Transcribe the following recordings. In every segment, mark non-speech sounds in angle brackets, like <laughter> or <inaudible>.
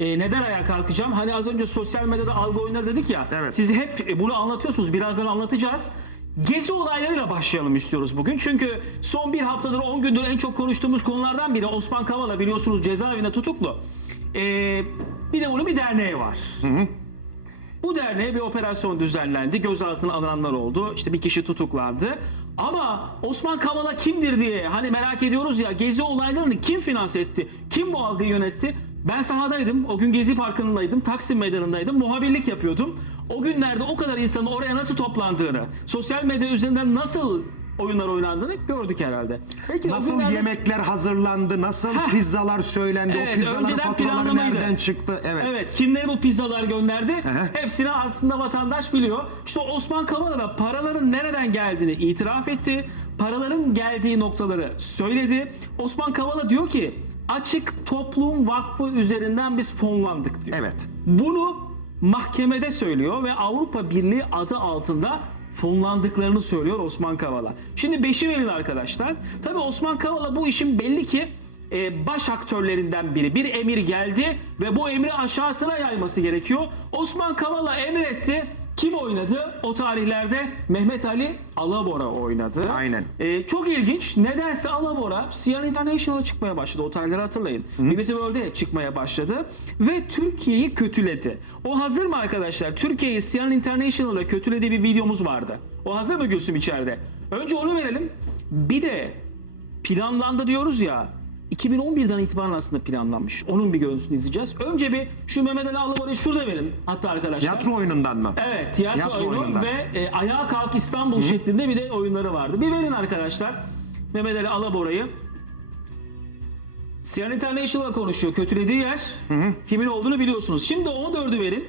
E, neden ayağa kalkacağım? Hani az önce sosyal medyada algı oyunları dedik ya. Evet. Siz hep e, bunu anlatıyorsunuz. Birazdan anlatacağız. Gezi olaylarıyla başlayalım istiyoruz bugün. Çünkü son bir haftadır 10 gündür en çok konuştuğumuz konulardan biri Osman Kavala biliyorsunuz cezaevinde tutuklu. E, bir de bunun bir derneği var. Bu derneğe bir operasyon düzenlendi. Gözaltına alınanlar oldu. İşte bir kişi tutuklandı. Ama Osman Kavala kimdir diye hani merak ediyoruz ya gezi olaylarını kim finanse etti? Kim bu algıyı yönetti? Ben sahadaydım. O gün Gezi Parkı'ndaydım. Taksim Meydanı'ndaydım. Muhabirlik yapıyordum. O günlerde o kadar insanın oraya nasıl toplandığını, sosyal medya üzerinden nasıl oyunlar oynandığını gördük herhalde. Peki Nasıl günlerde- yemekler hazırlandı, nasıl Heh. pizzalar söylendi, Evet, o pizzaların faturaları nereden çıktı? Evet. Evet. Kimleri bu pizzalar gönderdi? Aha. Hepsini aslında vatandaş biliyor. İşte Osman Kavala da paraların nereden geldiğini itiraf etti. Paraların geldiği noktaları söyledi. Osman Kavala diyor ki Açık Toplum Vakfı üzerinden biz fonlandık diyor. Evet. Bunu mahkemede söylüyor ve Avrupa Birliği adı altında fonlandıklarını söylüyor Osman Kavala. Şimdi beşi verin arkadaşlar. Tabi Osman Kavala bu işin belli ki e, baş aktörlerinden biri. Bir emir geldi ve bu emri aşağısına yayması gerekiyor. Osman Kavala emretti. Kim oynadı? O tarihlerde Mehmet Ali Alabora oynadı. Aynen. Ee, çok ilginç. Nedense Alabora CNN International'a çıkmaya başladı. O tarihleri hatırlayın. BBC World'e çıkmaya başladı. Ve Türkiye'yi kötüledi. O hazır mı arkadaşlar? Türkiye'yi CNN International'da kötülediği bir videomuz vardı. O hazır mı Gülsüm içeride? Önce onu verelim. Bir de planlandı diyoruz ya. 2011'den itibaren aslında planlanmış. Onun bir görüntüsünü izleyeceğiz. Önce bir şu Mehmet Ali Alabora'yı şurada verin. Hatta arkadaşlar. Tiyatro oyunundan mı? Evet tiyatro, Tiyatro oyunu oyunundan. ve e, Ayağa Kalk İstanbul şeklinde bir de oyunları vardı. Bir verin arkadaşlar. Mehmet Ali Alabora'yı. CNN International konuşuyor. Kötülediği yer kimin olduğunu biliyorsunuz. Şimdi 14'ü verin.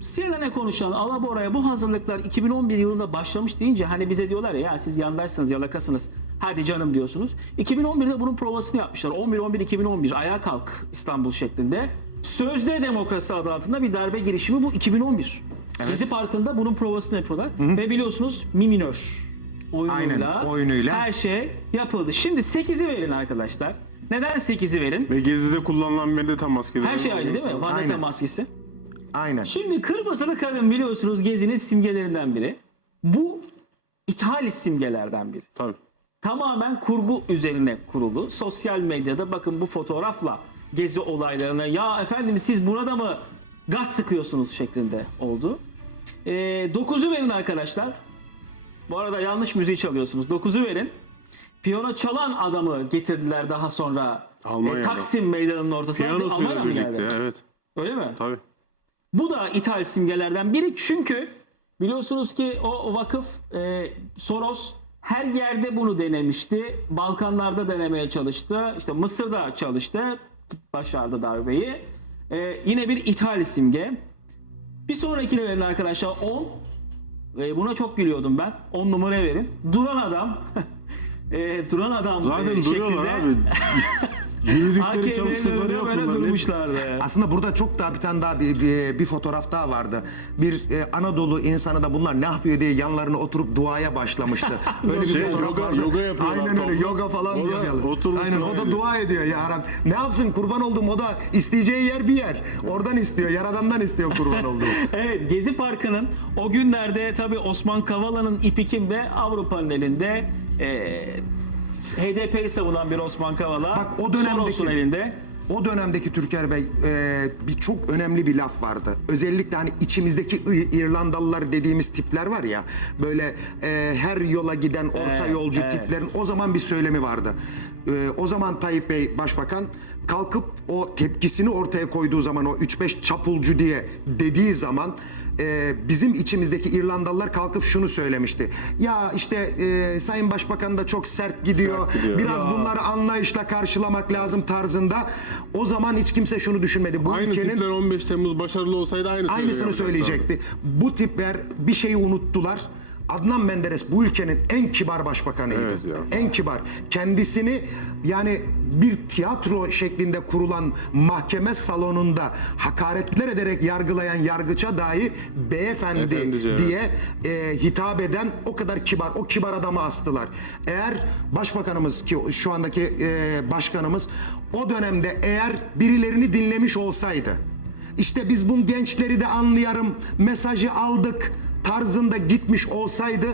CNN'e konuşan Alabora'ya bu hazırlıklar 2011 yılında başlamış deyince hani bize diyorlar ya, ya siz yandaşsınız yalakasınız hadi canım diyorsunuz. 2011'de bunun provasını yapmışlar. 11-11-2011 ayağa kalk İstanbul şeklinde. Sözde demokrasi adı altında bir darbe girişimi bu 2011. Gezi Parkı'nda bunun provasını yapıyorlar. Ve biliyorsunuz mi minör oyunuyla, Aynen, oyunuyla. her şey yapıldı. Şimdi 8'i verin arkadaşlar. Neden 8'i verin? Ve Gezi'de kullanılan vendetta maskeleri. Her şey aynı değil mi? Vandeta Aynen. maskesi. Aynen. Şimdi kırmızılı kadın biliyorsunuz Gezi'nin simgelerinden biri. Bu ithal simgelerden biri. Tabii. Tamamen kurgu üzerine kurulu. Sosyal medyada bakın bu fotoğrafla Gezi olaylarına ya efendim siz burada mı gaz sıkıyorsunuz şeklinde oldu. Ee, 9'u verin arkadaşlar. Bu arada yanlış müziği çalıyorsunuz. 9'u verin. Piyano çalan adamı getirdiler daha sonra. Almanya'dan. E, Taksim meydanının ortasına. Almanya mı geldi? Evet. Öyle mi? Tabii. Bu da ithal simgelerden biri çünkü biliyorsunuz ki o vakıf e, Soros her yerde bunu denemişti. Balkanlarda denemeye çalıştı. İşte Mısır'da çalıştı. Başardı darbeyi. E, yine bir ithal simge. Bir sonrakine verin arkadaşlar 10. Ve buna çok gülüyordum ben. 10 numara verin. Duran adam. <laughs> e, duran adam Zaten e, duruyorlar şeklinde abi. <laughs> Yürüdükleri çalıştıkları yok bunların. durmuşlardı. Aslında burada çok daha bir tane daha bir, bir, bir fotoğraf daha vardı. Bir e, Anadolu insanı da bunlar ne yapıyor diye yanlarına oturup duaya başlamıştı. <laughs> Öyle bir Şey, fotoğraf yoga- vardı. yoga yapıyorlar Aynen öyle toplu. yoga falan O da diyor. oturmuş Aynen dua o da ediyor. dua ediyor ya Rab. Ne yapsın kurban oldum o da isteyeceği yer bir yer. Oradan istiyor yaradandan istiyor kurban olduğu. <laughs> Evet Gezi Parkı'nın o günlerde tabi Osman Kavala'nın ipi kimde? Avrupa'nın elinde. Ee, HDP'yi savunan bir Osman Kavala. Bak, o dönemdeki- Soros'un elinde. O dönemdeki Türker Bey e, bir çok önemli bir laf vardı. Özellikle hani içimizdeki İ- İrlandalılar dediğimiz tipler var ya böyle e, her yola giden orta Evet, yolcu evet. tiplerin o zaman bir söylemi vardı. E, o zaman Tayyip Bey başbakan kalkıp o tepkisini ortaya koyduğu zaman o 3-5 çapulcu diye dediği zaman e, bizim içimizdeki İrlandalılar kalkıp şunu söylemişti. Ya işte e, Sayın Başbakan da çok sert gidiyor. Sert gidiyor. Biraz Ya. bunları anlayışla karşılamak lazım tarzında. O zaman hiç kimse şunu düşünmedi. Bu Aynı ülkenin tipler 15 Temmuz başarılı olsaydı aynısını, aynısını söyleyecekti. Bu tipler bir şeyi unuttular. Adnan Menderes bu ülkenin en kibar başbakanıydı. Evet ya. En kibar. Kendisini yani bir tiyatro şeklinde kurulan mahkeme salonunda hakaretler ederek yargılayan yargıça dahi beyefendi Efendice, diye e, hitap eden o kadar kibar, o kibar adamı astılar. Eğer başbakanımız ki şu andaki e, başkanımız o dönemde eğer birilerini dinlemiş olsaydı işte biz bu gençleri de anlayarım mesajı aldık tarzında gitmiş olsaydı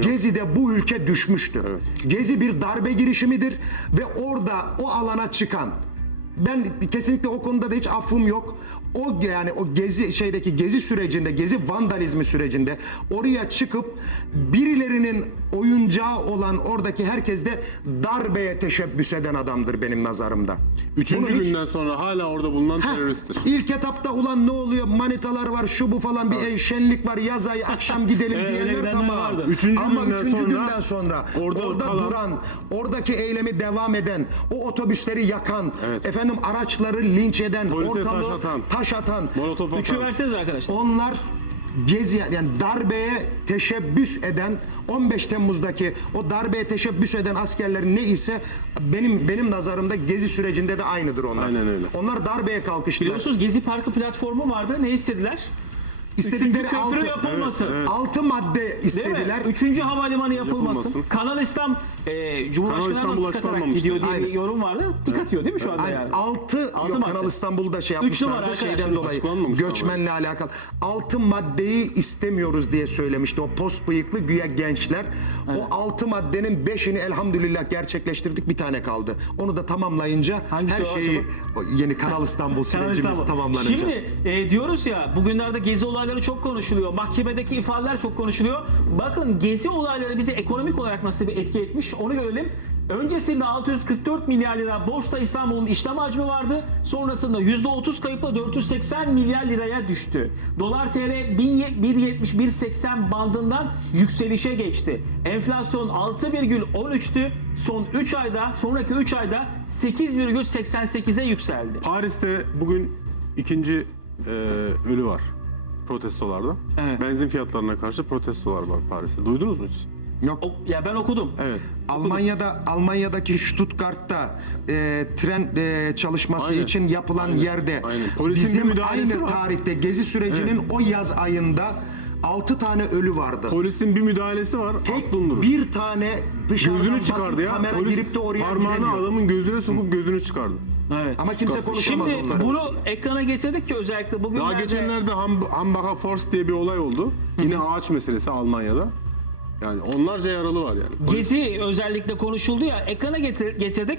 Gezi'de bu ülke düşmüştü. Gezi bir darbe girişimidir ve orada o alana çıkan ben kesinlikle o konuda da hiç affım yok. O yani o gezi şeydeki gezi sürecinde, gezi vandalizmi sürecinde oraya çıkıp birilerinin oyuncağı olan oradaki herkes de darbeye teşebbüs eden adamdır benim nazarımda. Üçüncü Bunu hiç- günden sonra hala orada bulunan Ha, teröristtir. İlk etapta ulan ne oluyor manitalar var şu bu falan bir e, şenlik var yaz ayı akşam gidelim <laughs> Evet, diyenler tamam. vardı. Üçüncü Ama günden üçüncü sonra günden sonra orada orada, kalan- duran oradaki eylemi devam eden o otobüsleri yakan Evet. efendim araçları linç eden Polise ortalığı taş atan. Taş atan Molotof Üçü atan. verseniz arkadaşlar. onlar gezi yani darbeye teşebbüs eden 15 Temmuz'daki o darbeye teşebbüs eden askerlerin ne ise benim benim nazarımda gezi sürecinde de aynıdır onlar. Aynen öyle. Onlar darbeye kalkıştılar. Biliyorsunuz Gezi Parkı platformu vardı. Ne istediler? İstedikleri Üçüncü köprü altı- yapılmasın. Altı madde Değil mi? istediler. Üçüncü havalimanı yapılmasın. Yapılmasın. Kanal İslam e, Cumhurbaşkanı İstanbul Erdoğan tık atarak açıklanmamıştı. gidiyor diye bir Aynen. yorum vardı. Tık atıyor değil mi şu anda Aynen. yani? Altı, Altı yok, madde. Kanal İstanbul'da şey numara yapmışlardı arkadaşlar, şeyden dolayı açıklanmamış göçmenle alakalı. Altı maddeyi istemiyoruz diye söylemişti o post bıyıklı güya gençler. O altı maddenin beşini elhamdülillah gerçekleştirdik bir tane kaldı. Onu da tamamlayınca Hangisi her o şeyi yeni Kanal İstanbul <laughs> Kanal sürecimiz İstanbul. tamamlanınca. Şimdi e, diyoruz ya bugünlerde gezi olayları çok konuşuluyor. Mahkemedeki ifadeler çok konuşuluyor. Bakın gezi olayları bizi ekonomik olarak nasıl bir etki etmiş onu görelim. Öncesinde 644 milyar lira Borsa İstanbul'un işlem hacmi vardı. Sonrasında %30 kayıpla 480 milyar liraya düştü. Dolar TL 1.70-1.80 bandından yükselişe geçti. Enflasyon 6,13'tü. Son 3 ayda, sonraki 3 ayda 8,88'e yükseldi. Paris'te bugün ikinci e, ölü var protestolarda. Evet. Benzin fiyatlarına karşı protestolar var Paris'te. Duydunuz mu hiç? Yok. O- ya ben okudum. Evet. Almanya'da Almanya'daki Stuttgart'ta e, tren e, çalışması Aynen. için yapılan Aynen. yerde Aynen. Polisin bizim aynı var. tarihte gezi sürecinin o yaz ayında 6 tane ölü vardı. Polisin bir müdahalesi var. Tek aklın durur. bir tane dışarıdan Gözünü basın çıkardı ya. kamera Polis girip de oraya parmağını giremiyor. adamın gözüne sokup gözünü çıkardı. Evet. Ama kimse konuşamaz Şimdi onları. bunu ekrana getirdik ki özellikle bugünlerde Daha geçenlerde Ham- Hambacher Force diye bir olay oldu. Yine ağaç meselesi Almanya'da. Yani onlarca yaralı var yani. Gezi özellikle konuşuldu ya ekrana getir- getirdik.